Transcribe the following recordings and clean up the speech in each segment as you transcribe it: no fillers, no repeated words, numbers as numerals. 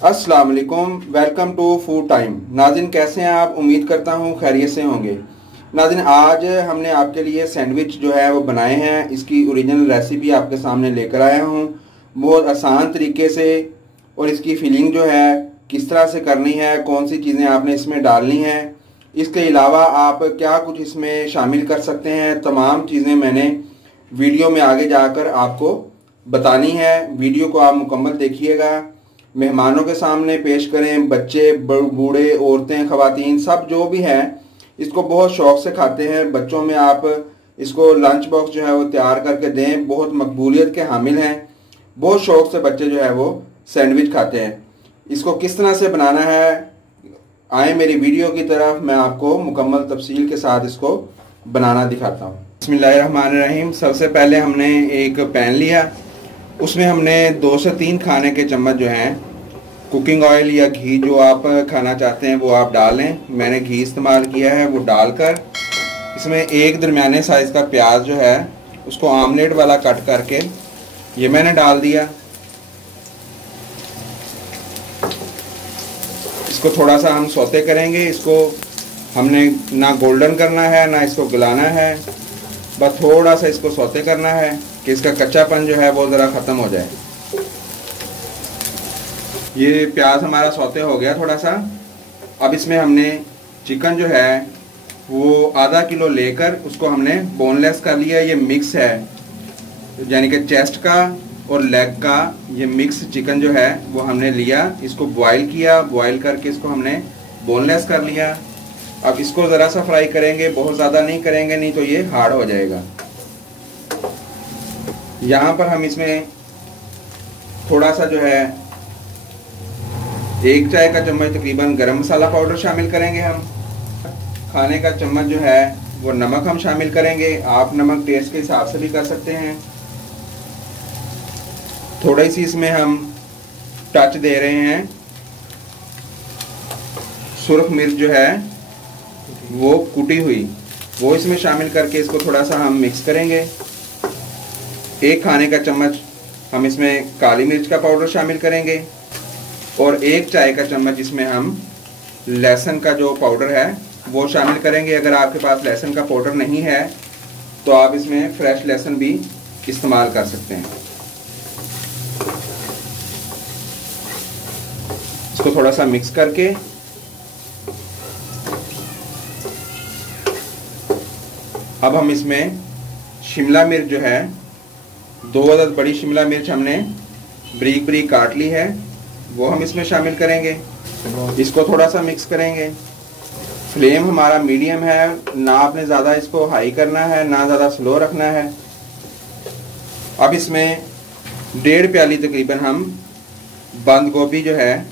अस्सलाम वालेकुम, welcome to food time. नाज़रीन कैसे हैं आप? उम्मीद करता हूँ खैरियत से होंगे। नाज़रीन आज हमने आपके लिए सैंडविच जो है वो बनाए हैं। इसकी ओरिजिनल रेसिपी आपके सामने लेकर आया हूँ बहुत आसान तरीके से। और इसकी फिलिंग जो है किस तरह से करनी है, कौन सी चीज़ें आपने इसमें डालनी है, इसके अलावा आप क्या कुछ इसमें शामिल कर सकते हैं, तमाम चीज़ें मैंने वीडियो में आगे जाकर आपको बतानी है। वीडियो को आप मुकम्मल देखिएगा, मेहमानों के सामने पेश करें। बच्चे, बूढ़े, औरतें, ख़वातीन सब जो भी हैं इसको बहुत शौक़ से खाते हैं। बच्चों में आप इसको लंच बॉक्स जो है वो तैयार करके दें, बहुत मकबूलियत के हामिल हैं। बहुत शौक़ से बच्चे जो है वो सैंडविच खाते हैं। इसको किस तरह से बनाना है, आए मेरी वीडियो की तरफ, मैं आपको मुकम्मल तफसील के साथ इसको बनाना दिखाता हूँ। बिस्मिल्लाहिर्रहमानिर्रहीम। सबसे पहले हमने एक पैन लिया, उसमें हमने 2 से 3 खाने के चम्मच जो हैं कुकिंग ऑयल या घी, जो आप खाना चाहते हैं वो आप डालें। मैंने घी इस्तेमाल किया है। वो डालकर इसमें एक दरमियाने साइज़ का प्याज जो है उसको आमलेट वाला कट करके ये मैंने डाल दिया। इसको थोड़ा सा हम सौते करेंगे। इसको हमने ना गोल्डन करना है ना इसको गलाना है, बस थोड़ा सा इसको सौते करना है कि इसका कच्चापन जो है वो ज़रा ख़त्म हो जाए। ये प्याज हमारा सौते हो गया थोड़ा सा। अब इसमें हमने चिकन जो है वो आधा किलो लेकर उसको हमने बोनलेस कर लिया। ये मिक्स है, यानी कि चेस्ट का और लेग का ये मिक्स चिकन जो है वो हमने लिया। इसको बॉयल किया, बॉयल करके इसको हमने बोनलेस कर लिया। अब इसको ज़रा सा फ्राई करेंगे, बहुत ज़्यादा नहीं करेंगे, नहीं तो ये हार्ड हो जाएगा। यहाँ पर हम इसमें थोड़ा सा जो है 1 चाय का चम्मच तकरीबन गरम मसाला पाउडर शामिल करेंगे। हम खाने का चम्मच जो है वो नमक हम शामिल करेंगे। आप नमक टेस्ट के हिसाब से भी कर सकते हैं। थोड़ी सी इसमें हम टच दे रहे हैं सुर्ख मिर्च जो है वो कुटी हुई, वो इसमें शामिल करके इसको थोड़ा सा हम मिक्स करेंगे। 1 खाने का चम्मच हम इसमें काली मिर्च का पाउडर शामिल करेंगे और 1 चाय का चम्मच इसमें हम लहसुन का जो पाउडर है वो शामिल करेंगे। अगर आपके पास लहसुन का पाउडर नहीं है तो आप इसमें फ्रेश लहसुन भी इस्तेमाल कर सकते हैं। इसको थोड़ा सा मिक्स करके अब हम इसमें शिमला मिर्च जो है 2 अदद बड़ी शिमला मिर्च हमने बारीक बारीक काट ली है, वो हम इसमें शामिल करेंगे। इसको थोड़ा सा मिक्स करेंगे। फ्लेम हमारा मीडियम है, ना आपने ज़्यादा इसको हाई करना है ना ज़्यादा स्लो रखना है। अब इसमें 1.5 प्याली तकरीबन हम बंद गोभी जो है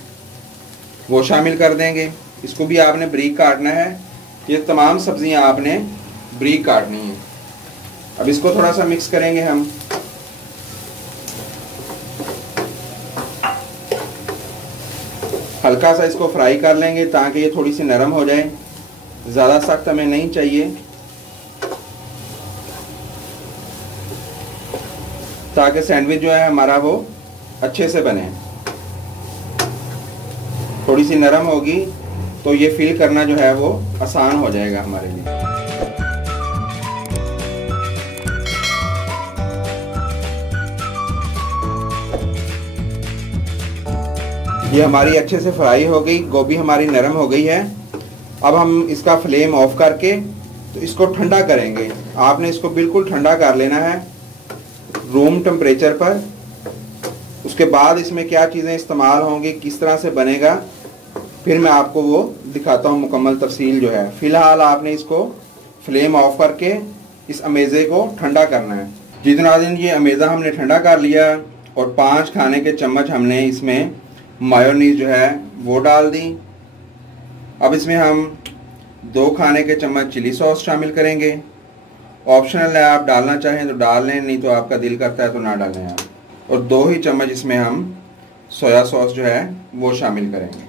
वो शामिल कर देंगे। इसको भी आपने बारीक काटना है। ये तमाम सब्जियां आपने बारीक काटनी है। अब इसको थोड़ा सा मिक्स करेंगे हम। हल्का सा इसको फ्राई कर लेंगे ताकि ये थोड़ी सी नरम हो जाए, ज़्यादा सख्त हमें नहीं चाहिए, ताकि सैंडविच जो है हमारा वो अच्छे से बने। थोड़ी सी नरम होगी तो ये फिल करना जो है वो आसान हो जाएगा हमारे लिए। ये हमारी अच्छे से फ्राई हो गई, गोभी हमारी नरम हो गई है। अब हम इसका फ्लेम ऑफ करके तो इसको ठंडा करेंगे। आपने इसको बिल्कुल ठंडा कर लेना है रूम टेम्परेचर पर। उसके बाद इसमें क्या चीज़ें इस्तेमाल होंगी, किस तरह से बनेगा, फिर मैं आपको वो दिखाता हूँ मुकम्मल तफसील जो है। फ़िलहाल आपने इसको फ्लेम ऑफ करके इस अमेज़े को ठंडा करना है। जितना दिन ये अमेज़ा हमने ठंडा कर लिया और 5 खाने के चम्मच हमने इसमें मायोनीज जो है वो डाल दी। अब इसमें हम 2 खाने के चम्मच चिली सॉस शामिल करेंगे। ऑप्शनल है, आप डालना चाहें तो डाल लें, नहीं तो आपका दिल करता है तो ना डालें आप। और 2 ही चम्मच इसमें हम सोया सॉस जो है वो शामिल करेंगे।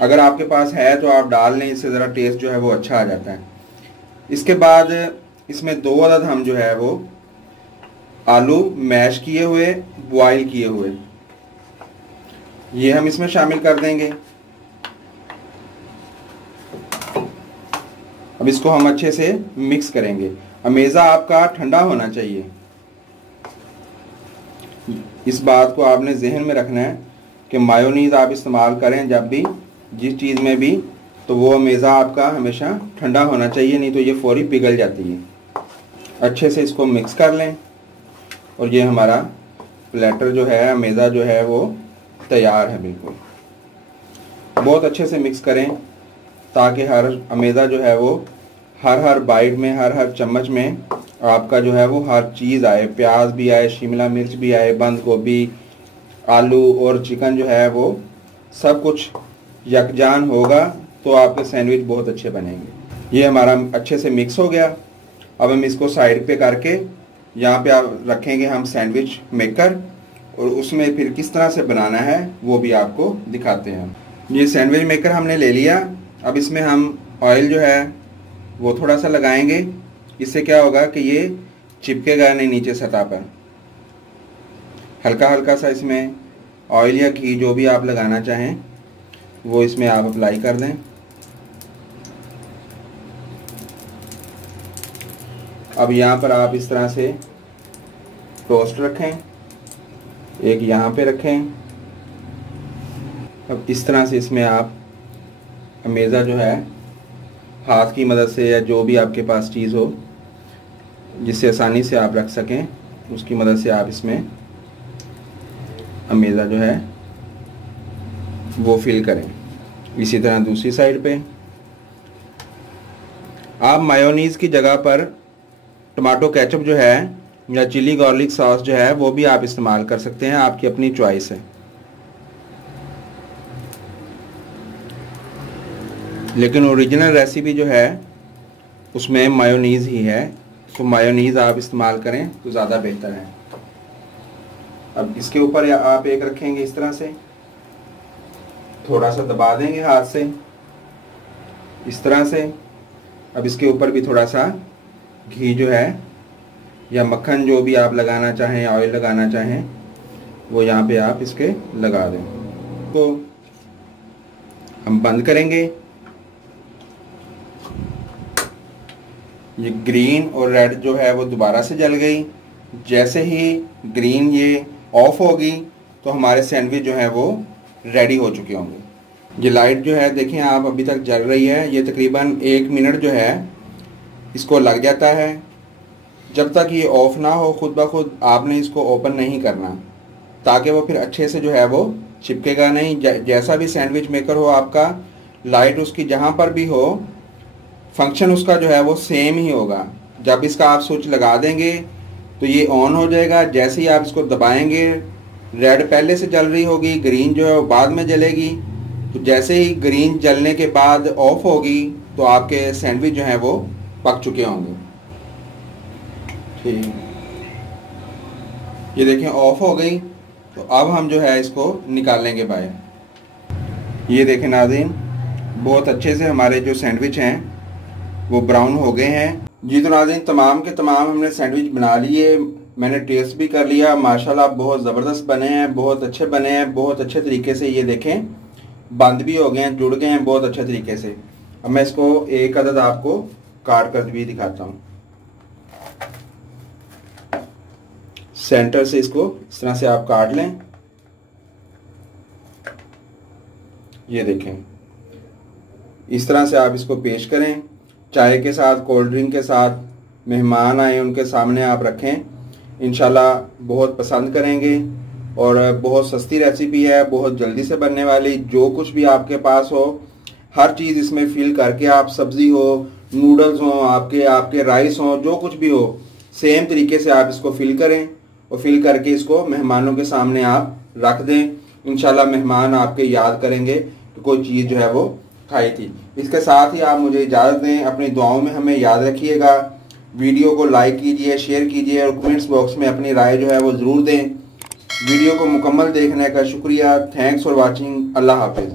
अगर आपके पास है तो आप डाल लें, इससे ज़रा टेस्ट जो है वो अच्छा आ जाता है। इसके बाद इसमें 2 अदद हम जो है वो आलू मैश किए हुए, बॉयल किए हुए, ये हम इसमें शामिल कर देंगे। अब इसको हम अच्छे से मिक्स करेंगे। अमेज़ा आपका ठंडा होना चाहिए, इस बात को आपने जहन में रखना है कि मायोनीज़ आप इस्तेमाल करें जब भी, जिस चीज़ में भी, तो वो अमेज़ा आपका हमेशा ठंडा होना चाहिए, नहीं तो ये फौरी पिघल जाती है। अच्छे से इसको मिक्स कर लें और ये हमारा प्लेटर जो है, अमेज़ा जो है, वो तैयार है बिल्कुल। बहुत अच्छे से मिक्स करें ताकि हर अमेज़ा जो है वो हर बाइट में, हर चम्मच में आपका जो है वो हर चीज़ आए। प्याज भी आए, शिमला मिर्च भी आए, बंद गोभी, आलू और चिकन जो है वो सब कुछ यकजान होगा तो आपके सैंडविच बहुत अच्छे बनेंगे। ये हमारा अच्छे से मिक्स हो गया। अब हम इसको साइड पे करके यहाँ पे आप रखेंगे हम सैंडविच मेकर, और उसमें फिर किस तरह से बनाना है वो भी आपको दिखाते हैं। ये सैंडविच मेकर हमने ले लिया। अब इसमें हम ऑयल जो है वो थोड़ा सा लगाएंगे। इससे क्या होगा कि ये चिपकेगा नहीं नीचे सतह पर। हल्का हल्का सा इसमें ऑयल या घी जो भी आप लगाना चाहें वो इसमें आप अप्लाई कर दें। अब यहाँ पर आप इस तरह से टोस्ट रखें, एक यहाँ पे रखें। अब इस तरह से इसमें आप अमेज़ा जो है हाथ की मदद से या जो भी आपके पास चीज़ हो जिससे आसानी से आप रख सकें, उसकी मदद से आप इसमें अमेज़ा जो है वो फिल करें। इसी तरह दूसरी साइड पे आप मायोनीज़ की जगह पर टमाटो केचप जो है या चिली गार्लिक सॉस जो है वो भी आप इस्तेमाल कर सकते हैं, आपकी अपनी चॉइस है। लेकिन ओरिजिनल रेसिपी जो है उसमें मायोनीज़ ही है, तो मायोनीज़ आप इस्तेमाल करें तो ज़्यादा बेहतर है। अब इसके ऊपर आप एक रखेंगे इस तरह से, थोड़ा सा दबा देंगे हाथ से इस तरह से। अब इसके ऊपर भी थोड़ा सा घी जो है या मक्खन जो भी आप लगाना चाहें, ऑयल लगाना चाहें, वो यहाँ पे आप इसके लगा दें। तो हम बंद करेंगे। ये ग्रीन और रेड जो है वो दोबारा से जल गई। जैसे ही ग्रीन ये ऑफ होगी तो हमारे सैंडविच जो है वो रेडी हो चुके होंगे। ये लाइट जो है देखें आप अभी तक जल रही है। ये तकरीबन 1 मिनट जो है इसको लग जाता है। जब तक ये ऑफ ना हो खुद ब खुद आपने इसको ओपन नहीं करना, ताकि वो फिर अच्छे से जो है वो चिपकेगा नहीं। जैसा भी सैंडविच मेकर हो आपका, लाइट उसकी जहाँ पर भी हो, फंक्शन उसका जो है वो सेम ही होगा। जब इसका आप स्विच लगा देंगे तो ये ऑन हो जाएगा। जैसे ही आप इसको दबाएंगे, रेड पहले से जल रही होगी, ग्रीन जो है वो बाद में जलेगी। तो जैसे ही ग्रीन जलने के बाद ऑफ होगी तो आपके सैंडविच जो है वो पक चुके होंगे। ठीक, ये देखें ऑफ हो गई। तो अब हम जो है इसको निकाल लेंगे बाहर। ये देखें नाज़रीन, बहुत अच्छे से हमारे जो सैंडविच हैं वो ब्राउन हो गए हैं। जी तो नाज़रीन, तमाम के तमाम हमने सैंडविच बना लिए। मैंने टेस्ट भी कर लिया। माशाल्लाह बहुत ज़बरदस्त बने हैं, बहुत अच्छे बने हैं, बहुत अच्छे तरीके से। ये देखें बंद भी हो गए हैं, जुड़ गए हैं बहुत अच्छे तरीके से। अब मैं इसको एक अदद आपको काट कर भी दिखाता हूँ। सेंटर से इसको इस तरह से आप काट लें। ये देखें इस तरह से आप इसको पेश करें, चाय के साथ, कोल्ड ड्रिंक के साथ, मेहमान आए उनके सामने आप रखें। इंशाल्लाह बहुत पसंद करेंगे। और बहुत सस्ती रेसिपी है, बहुत जल्दी से बनने वाली। जो कुछ भी आपके पास हो हर चीज़ इसमें फिल करके, आप सब्ज़ी हो, नूडल्स हो, आपके राइस हो, जो कुछ भी हो, सेम तरीके से आप इसको फिल करें और फिल करके इसको मेहमानों के सामने आप रख दें। इंशाल्लाह मेहमान आपके याद करेंगे कि कोई चीज़ जो है वो खाई थी। इसके साथ ही आप मुझे इजाज़त दें। अपनी दुआओं में हमें याद रखिएगा। वीडियो को लाइक कीजिए, शेयर कीजिए और कमेंट्स बॉक्स में अपनी राय जो है वो ज़रूर दें। वीडियो को मुकम्मल देखने का शुक्रिया। Thanks for watching. अल्लाह हाफिज़।